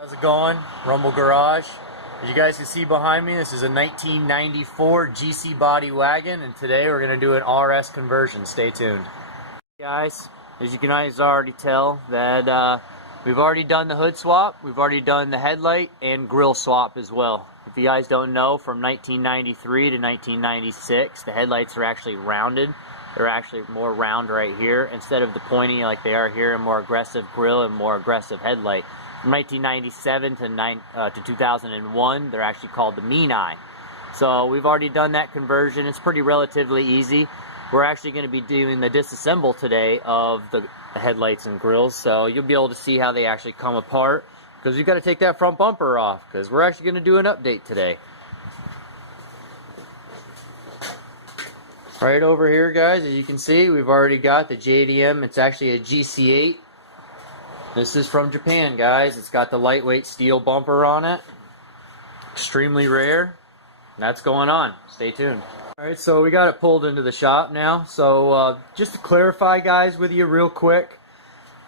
How's it going? Rumble Garage. As you guys can see behind me, this is a 1994 GC body wagon, and today we're going to do an RS conversion. Stay tuned. Guys, as you guys already tell, that we've already done the hood swap, we've already done the headlight and grill swap as well. If you guys don't know, from 1993 to 1996, the headlights are actually rounded. They're actually more round right here, instead of the pointy like they are here, and more aggressive grill and more aggressive headlight. From 1997 to 2001, they're actually called the mean eye. So we've already done that conversion. It's pretty relatively easy. We're actually going to be doing the disassemble today of the headlights and grills, so you'll be able to see how they actually come apart, because you've got to take that front bumper off, because we're actually going to do an update today. Right over here, guys, as you can see, we've already got the JDM. It's actually a GC8. This is from Japan, guys. It's got the lightweight steel bumper on it. Extremely rare. That's going on. Stay tuned. Alright, so we got it pulled into the shop now. So just to clarify, guys, with you real quick.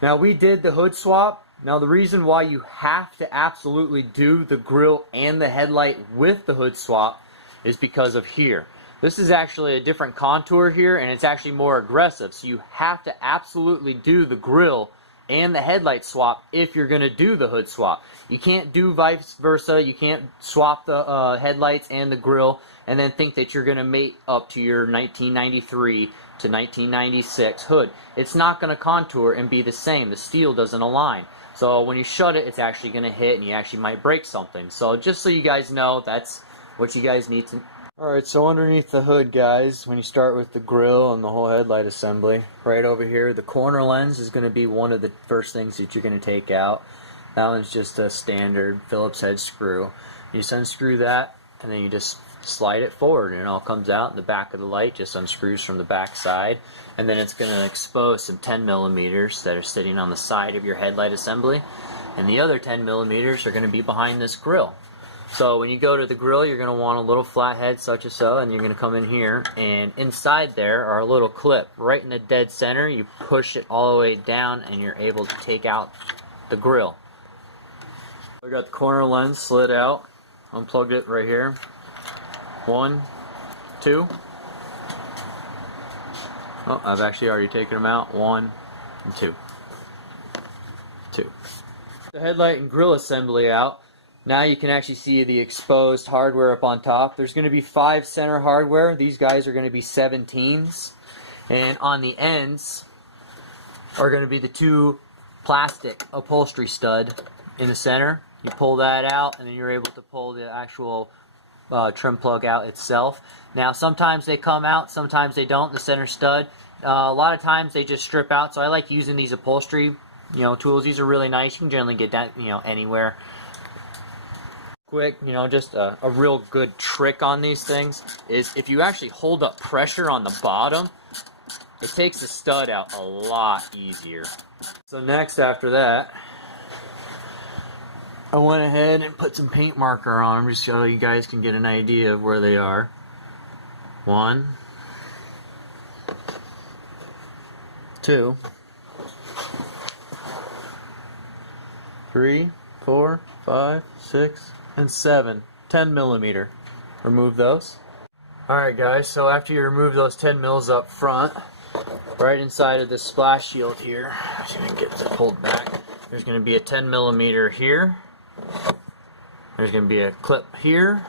Now, we did the hood swap. Now, the reason why you have to absolutely do the grill and the headlight with the hood swap is because of here. This is actually a different contour here, and it's actually more aggressive. So you have to absolutely do the grill and the headlight swap if you're going to do the hood swap. You can't do vice versa. You can't swap the headlights and the grill and then think that you're going to mate up to your 1993 to 1996 hood. It's not going to contour and be the same. The steel doesn't align. So when you shut it, it's actually going to hit, and you actually might break something. So just so you guys know, that's what you guys need to. Alright, so underneath the hood, guys, when you start with the grill and the whole headlight assembly, right over here, the corner lens is going to be one of the first things that you're going to take out. That one's just a standard Phillips head screw. You just unscrew that, and then you just slide it forward, and it all comes out. And the back of the light just unscrews from the back side, and then it's going to expose some 10mm that are sitting on the side of your headlight assembly, and the other 10mm are going to be behind this grill. So when you go to the grill, you're going to want a little flathead such as so, and you're going to come in here, and inside there are a little clip right in the dead center. You push it all the way down, and you're able to take out the grill. We got the corner lens slid out, unplugged it right here. 1, 2. Oh, I've actually already taken them out. 1 and 2. 2. The headlight and grill assembly out. Now you can actually see the exposed hardware up on top. There's going to be 5 center hardware. These guys are going to be 17s. And on the ends are going to be the 2 plastic upholstery stud in the center. You pull that out, and then you're able to pull the actual trim plug out itself. Now sometimes they come out, sometimes they don't, the center stud. A lot of times they just strip out, so I like using these upholstery tools. These are really nice. You can generally get that anywhere. Quick, just a real good trick on these things is if you actually hold up pressure on the bottom, it takes the stud out a lot easier. So next, after that, I went ahead and put some paint marker on them just so you guys can get an idea of where they are. 1, 2, 3, 4, 5, 6, and 7. 10mm. Remove those. Alright, guys, so after you remove those 10 mils up front, right inside of this splash shield here, so you can get it pulled back, there's going to be a 10mm here. There's going to be a clip here,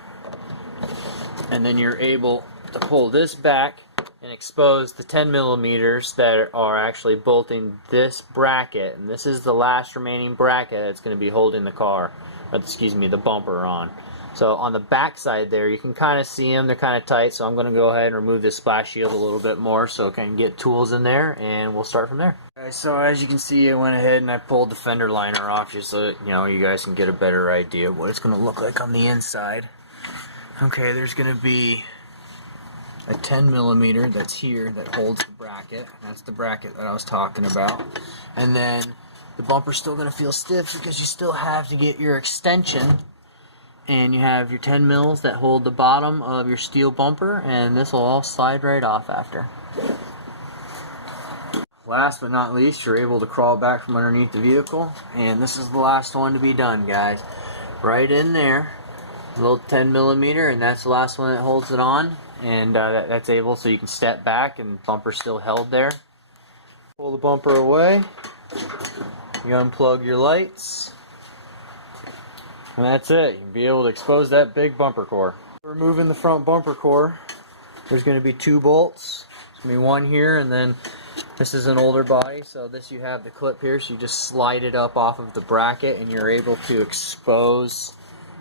and then you're able to pull this back and expose the 10mm that are actually bolting this bracket, and this is the last remaining bracket that's going to be holding the car, or excuse me, the bumper on. So on the back side there, you can kind of see them, they're kind of tight, so I'm going to go ahead and remove this splash shield a little bit more so I can get tools in there, and we'll start from there. Okay, so as you can see, I went ahead and I pulled the fender liner off just so that, you guys can get a better idea of what it's going to look like on the inside. Okay, there's going to be a 10mm that's here that holds the bracket. That's the bracket that I was talking about. And then the bumper's still going to feel stiff because you still have to get your extension, and you have your 10 mils that hold the bottom of your steel bumper, and this will all slide right off after. last but not least, you're able to crawl back from underneath the vehicle, and this is the last one to be done, guys. Right in there, a little 10mm, and that's the last one that holds it on, and that's able, so you can step back and bumper's still held there. Pull the bumper away, you unplug your lights, and that's it. You can be able to expose that big bumper core. Removing the front bumper core, there's going to be 2 bolts. There's going to be one here, and then this is an older body, so this you have the clip here, so you just slide it up off of the bracket and you're able to expose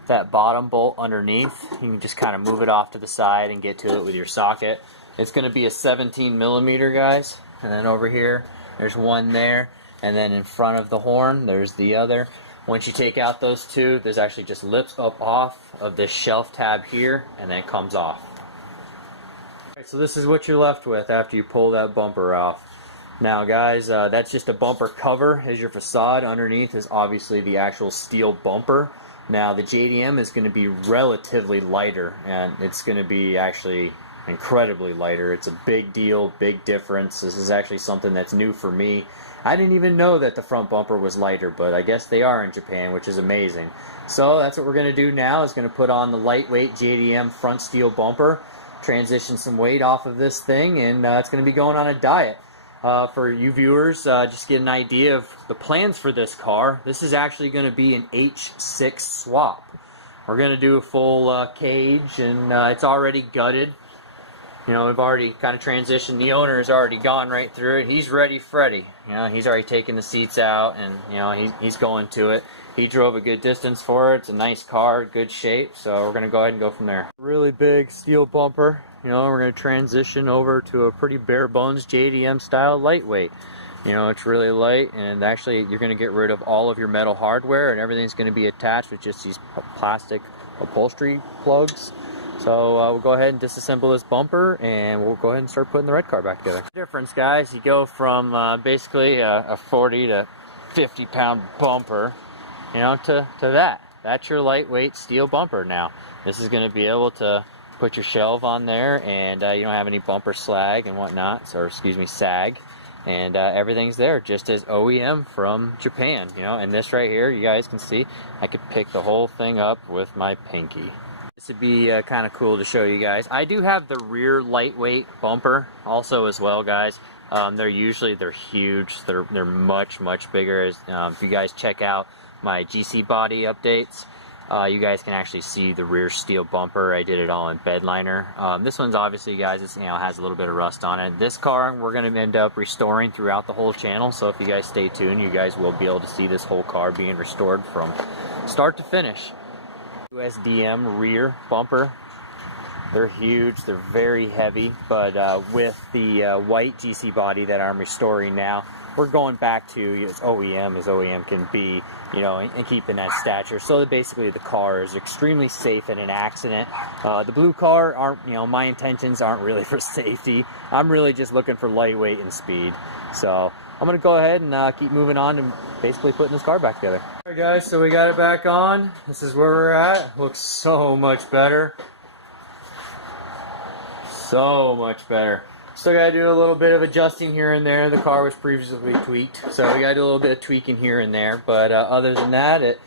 that bottom bolt underneath. You can just kind of move it off to the side and get to it with your socket. It's going to be a 17mm, guys, and then over here there's one there, and then in front of the horn there's the other. Once you take out those 2, there's actually just lips up off of this shelf tab here, and then it comes off. Alright, so this is what you're left with after you pull that bumper off. Now guys, that's just a bumper cover as your facade. Underneath is obviously the actual steel bumper. Now the JDM is going to be relatively lighter, and it's going to be actually incredibly lighter. It's a big deal, big difference. This is actually something that's new for me. I didn't even know that the front bumper was lighter, but I guess they are in Japan, which is amazing. So that's what we're going to do now, is going to put on the lightweight JDM front steel bumper, transition some weight off of this thing, and it's going to be going on a diet. For you viewers, just get an idea of the plans for this car. This is actually going to be an H6 swap. We're going to do a full cage, and it's already gutted. You know, we've already kind of transitioned. The owner has already gone right through it. He's ready, Freddy. You know, he's already taken the seats out, and you know, he's going to it. He drove a good distance for it. It's a nice car, good shape. So we're going to go ahead and go from there. Really big steel bumper. You know, we're going to transition over to a pretty bare bones JDM style lightweight. You know, it's really light, and actually you're going to get rid of all of your metal hardware, and everything's going to be attached with just these plastic upholstery plugs. So we'll go ahead and disassemble this bumper, and we'll go ahead and start putting the red car back together. The difference, guys, you go from basically a 40 to 50 pound bumper, you know, to that. That's your lightweight steel bumper now. This is going to be able to put your shelf on there, and you don't have any bumper slag and whatnot, or excuse me, sag, and everything's there just as OEM from Japan. You know, and this right here, you guys can see, I could pick the whole thing up with my pinky. This would be kind of cool to show you guys. I do have the rear lightweight bumper also as well, guys. They're huge. They're much bigger. If you guys check out my GC body updates, you guys can actually see the rear steel bumper. I did it all in bed liner. This one's obviously, guys, it's, you know, has a little bit of rust on it. This car we're going to end up restoring throughout the whole channel, so if you guys stay tuned, you guys will be able to see this whole car being restored from start to finish. USDM rear bumper. They're huge, they're very heavy, but with the white GC body that I'm restoring now, we're going back to as OEM can be, you know, and keeping that stature. So that basically the car is extremely safe in an accident. The blue car aren't, you know, my intentions aren't really for safety. I'm really just looking for lightweight and speed. So I'm going to go ahead and keep moving on and basically putting this car back together. Alright guys, so we got it back on. This is where we're at. Looks so much better. So much better. Still gotta do a little bit of adjusting here and there. The car was previously tweaked, so we gotta do a little bit of tweaking here and there. But other than that, it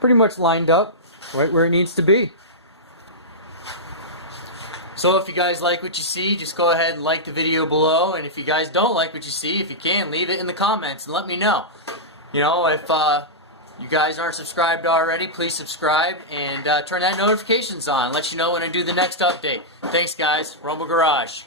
pretty much lined up right where it needs to be. So if you guys like what you see, just go ahead and like the video below. And if you guys don't like what you see, if you can, leave it in the comments and let me know. You know, if you guys aren't subscribed already, please subscribe and turn that notifications on. Let you know when I do the next update. Thanks guys. Rumble Garage.